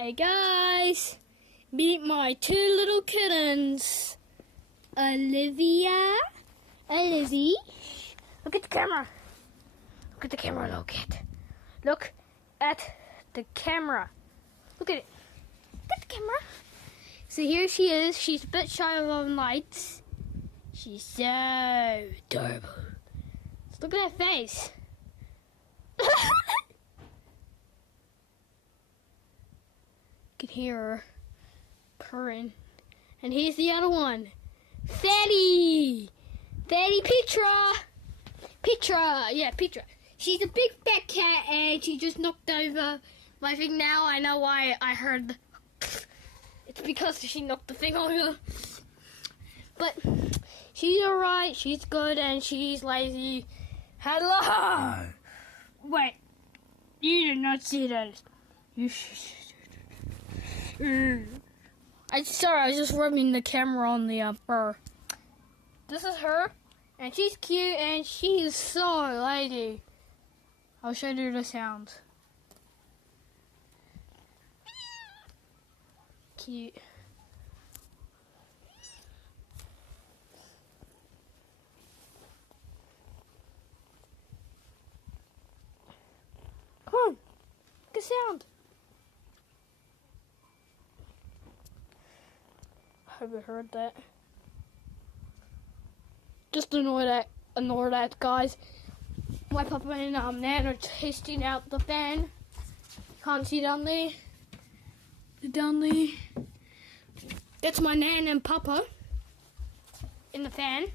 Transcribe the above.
Hey guys, meet my two little kittens, Olivia, Lizzie. Look at the camera. Look at the camera, little kid. Look at the camera. Look at it. Look at the camera. So here she is. She's a bit shy of lights. She's so adorable. Just look at her face. You can hear her purring. And here's the other one. Fatty Petra. Yeah, Petra. She's a big fat cat and she just knocked over my thing. Now I know why I heard. It's because she knocked the thing over. But she's alright, she's good, and she's lazy. Hello! Wait, you did not see that. You sorry, I was just rubbing the camera on the fur. This is her, and she's cute, and she is so lazy. I'll show you the sounds. Cute. Come on, make a sound. Have you heard that? Just ignore that, guys. My papa and Nan are testing out the fan. Can't see down there. That's my Nan and Papa in the fan.